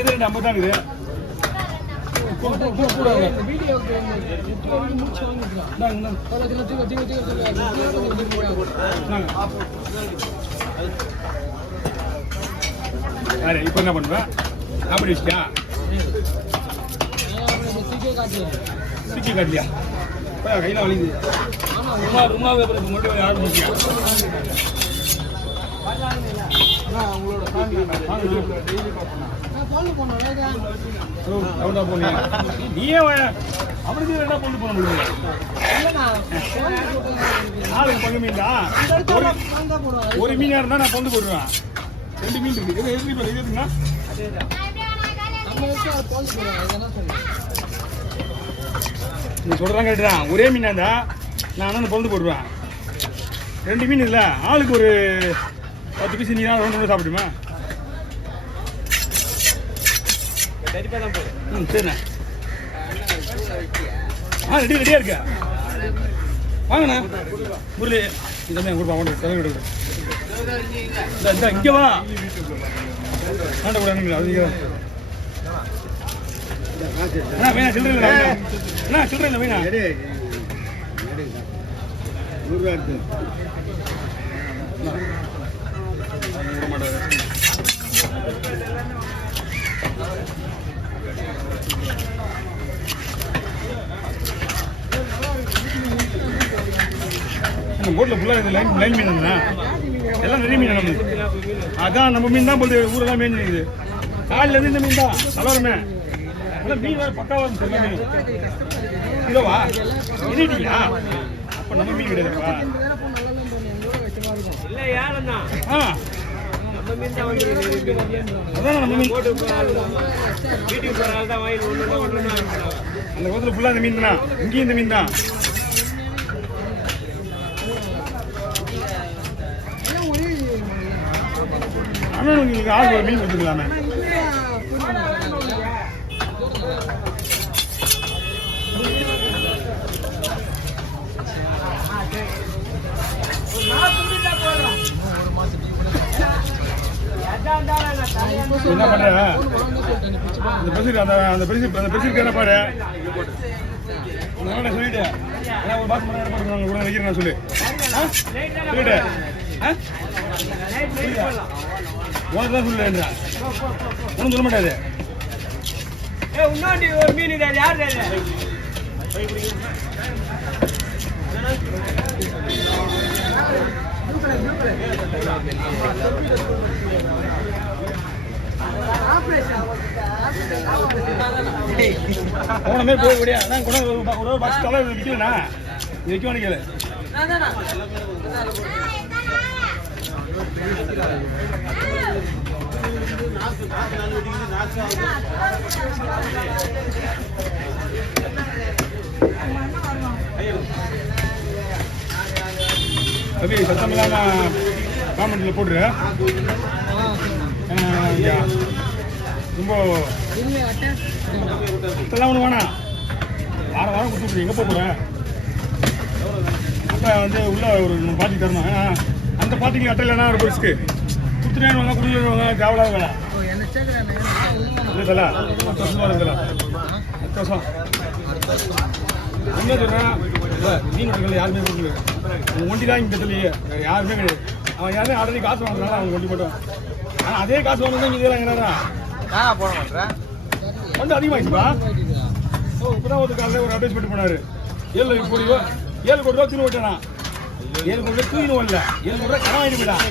இருக்குது 50 தான் இருக்குது. இப்ப என்ன பண்ணுவேன்? அப்படி வச்சியா சிக்கி காட்டியா கையில வலிக்குது. மறுபடியும் ஆரம்பிச்சியா நீயே அவனுக்கு என்ன பொண்ணு போன முடியும்? ஆளுக்கு பங்கு மீன் தான். ஒரு மீனா இருந்தா நான் பொண்ணு போடுவேன். 2 மீன் இருக்கு. இருக்குங்களா? நீ சொல்றதான் கேட்டுதான். ஒரே மீனா இருந்தா நான் பொண்ணு போடுவேன். 2 மீன் இல்லை, ஆளுக்கு ஒரு 10 பீஸ் நீ தான் 2 சாப்பிடுமா? சரிண்ணா. ரெடியா இருக்க வாங்கண்ணா. முரளி இந்த கொடுப்பா இங்க வா. ஆண்ட கூட வேணா சில்லற இல்லை சில்லற இல்லை வேணா 100 ரூபா எடுத்து போட்ல ஃபுல்லாக லைன் மீன் எல்லாம் நிறைய மீன் நம்மளுக்கு. அதான் நம்ம மீன் தான் போது ஊரெல்லாம் மீன் இருக்குது. காலில் இருந்து இந்த மீன் தான் கலவரமே. மீன் வேறு பக்காவாக இருந்துச்சு. எல்லா மீன் கிலோவா எண்ணிட்டீங்களா? அப்போ நம்ம மீன் கிடையாதுப்பா. அதான் நம்ம மீன் அந்த கோத்துல ஃபுல்லாக இந்த மீன் தான். இங்கேயும் இந்த மீன் தான். ஆனால் உங்களுக்கு ஆள் ஒரு மீன் கொடுத்துக்கலாமே. என்ன பண்ற? அந்த பெருசுக்கு என்ன பாரு சொல்லிட்டு ஒரு பாஸ் கூட வைக்கிறேன் நான் சொல்லு சொல்லிட்டு உனக்கு தான் சொல்லுன்றா ஒன்றும் சொல்ல மாட்டாது. ஒரு மீன் யார் போனமே போக முடியாது. நான் கூட ஒரு பாக்ஸ் கலர் விற்கலண்ணா இது வைக்க வேணும் கேளு. அபி சத்தம் இல்லாம காமெண்ட்ல போடுற. ரொம்ப இதெல்லாம் ஒன்று வேணாம். வாரம் வாரம் கொடுத்துட்டு எங்கே போகிறேன்? அப்போ வந்து உள்ள ஒரு பாட்டி தரணும். அந்த பாட்டிக்கு அட்டை இல்லைன்னா ஒரு பரிசுக்கு கொடுத்துட்டேன்னு கொடுத்துருவாங்க. தேவையில்லாத வேலை இல்லைல்ல. 10 வருஷம் வருதுல்ல, 10 வருஷம் என்ன சொல்கிறேன்? மீன் கொடுக்கல யாருமே கொடுக்கல. அவன் ஒண்டி தான் இங்கே தெரியலையே, வேறு யாருமே கிடையாது. அவன் யாருமே ஆல்ரெடி காசு வாங்கினாலும் அவன் ஒண்டி போட்டான். ஆனால் அதே காசு வாங்க தான் இதெல்லாம் என்னடா போட மாட்டேன் வந்து அதிகமாகிடுச்சுப்பா. இப்போதான் ஒரு காலையில் ஒரு அட்வைஸ்மெண்ட் பண்ணாரு. 7 கோடி ரூபா 7 கோடி ரூபா தூணு விட்டானா. 7 கோடி ரூபா தூக்கின்னு வரல, 7 கோடி ரூபா கடன் வாங்கிட்டு போயிட்டான்.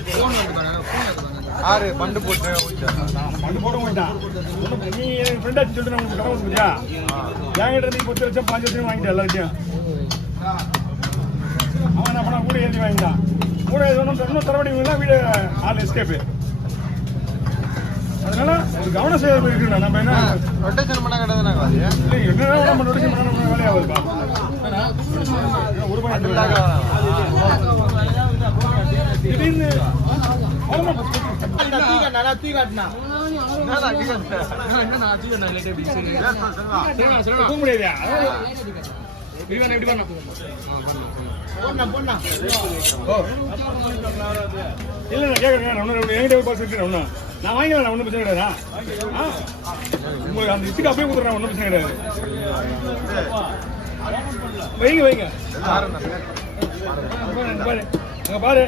பண்டு போட மாட்டான். நீ என் ஃப்ரெண்டாச்சு சொல்லிட்டு நான் உங்களுக்கு கடன் வந்துருக்கியா? என்கிட்ட நீ 10 லட்சம் 5 லட்சம் வாங்கிட்டேன் எல்லாத்தையும். அவன் என்ன பண்ணா கூட எழுதி வாங்கிட்டான். கூட இன்னும் தரவடிலாம் வீடு ஆள் எஸ்கேப்பு. அதனால ஒரு கவனம் செய்ய இருக்குண்ணா. நம்ம என்ன ரொட்டேஷன் பண்ண கிடையாதுண்ணா. இல்லை என்ன நம்ம ரொட்டேஷன் பண்ண வேலையாகுதுப்பா. ஒரு திடீர்னு முடியாதியா? எப்படி பண்ண இல்லை நான் கேட்குறேன். என்கிட்ட பாஸ் இருக்கேன். ஒன்றும் நான் வாங்கிக்கிறேன், ஒன்றும் பிரச்சனை கிடையாது. உங்களுக்கு அந்த இச்சுக்கு அப்படியே கொடுத்துறேன், ஒன்றும் பிரச்சனை கிடையாது. வைங்க வைங்க பாரு, அங்கே பாரு.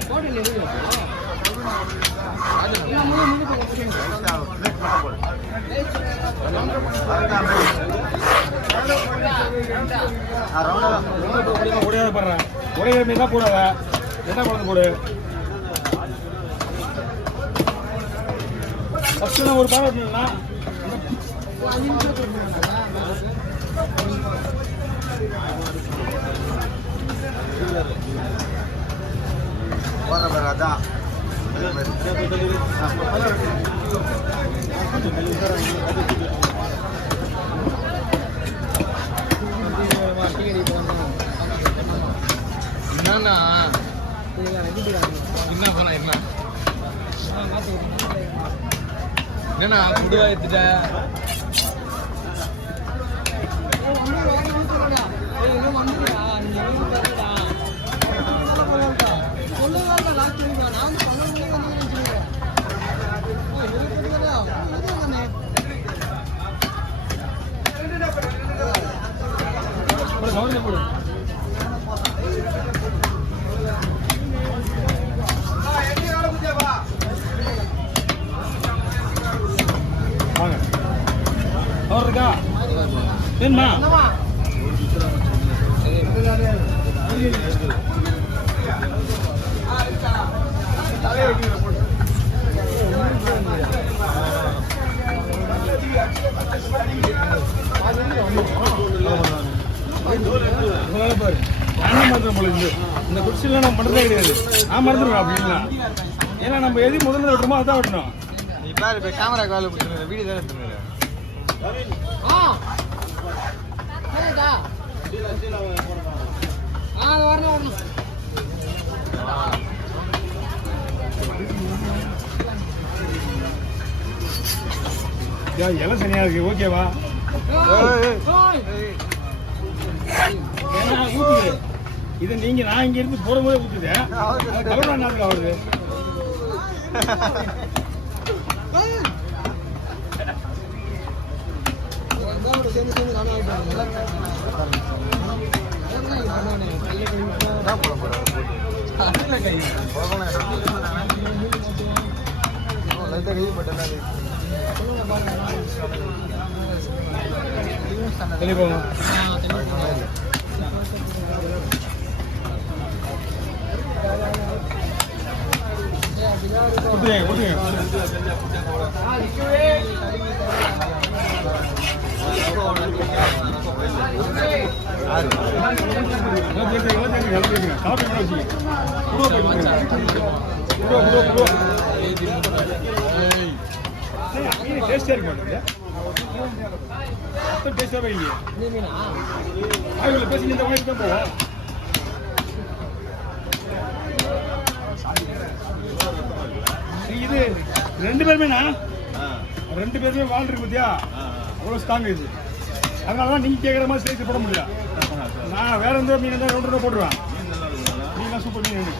உடையாத பாடுறேன், உடையாத மீன் தான் போடாத. என்ன குழந்தை போடு. ஃபர்ஸ்ட் நான் ஒரு பாடம் விட்டுனா அதான் என்னன்னா என்ன பண்ண என்னண்ணா குடுவா எடுத்துட்ட இருக்கா வேணுமா? பாரு நானே மறந்துடும் போல இருந்து இந்த குடிசைலாம் நான் பண்ணுறதே கிடையாது. நான் மறந்துடுவேன் அப்படின்னா. ஏன்னா நம்ம எது முதல்ல விட்டுருமோ அதான் விட்டணும். நீ பாரு இப்போ கேமரா கால் பிடிச்சிருந்த வீடியோ தானே எடுத்துருங்க. எல்லாம் சரியா இருக்கு, ஓகேவா? ஊத்துது இது நீங்க நான் இங்க இருந்து போற போதே ஊத்துது. கவர்னா நாட்டுக்கு ஆகுது. தெளிவாங்க கொடுத்துருங்க கொடுத்துருங்க. டேஸ்டா இருக்க மாட்டேங்குது. டேஸ்டாவே இல்லையா? ஆய்வுல பேசி இந்த மாதிரி தான் போவோம். இது ரெண்டு பேருமேண்ணா, ரெண்டு பேருமே வாழ் இருக்கு பத்தியா, அவ்வளோ ஸ்ட்ராங் இது. அதனாலதான் நீங்க கேட்குற மாதிரி சேர்த்து போட முடியல. நான் வேற எந்த மீன் தான் 2 ரூபா போட்டுருவேன். மீன்லாம் சூப்பர் மீன்.